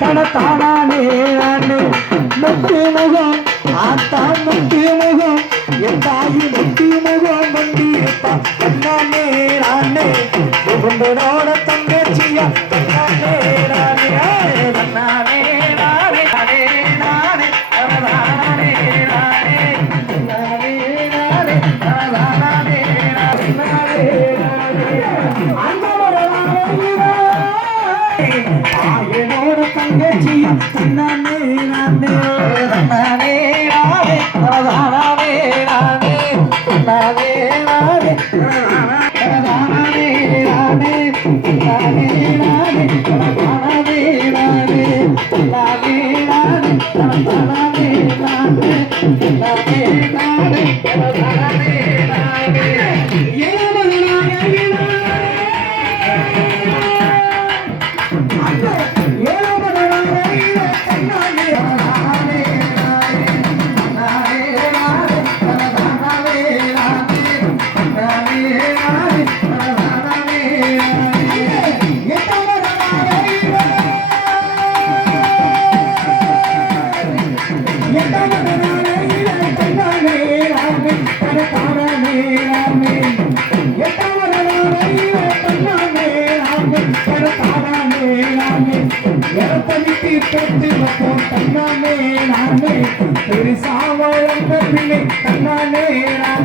தனத்தானே முத்து முகம் ஆத்தா முத்து முகம் என் தாயி முத்து முகம் வந்திருப்பா தன்னானே நானே உங்களோட தங்கச்சியா தன்னானே நானே தன்னானே நானே நானே நானே நானே நானே நானே நானே என்னோட தங்கச்சியா தன்னானே நானே தன்னானே நானே நானே நானே நானே நானே தன்னானே நானே பெருசாவளம் தன்னானே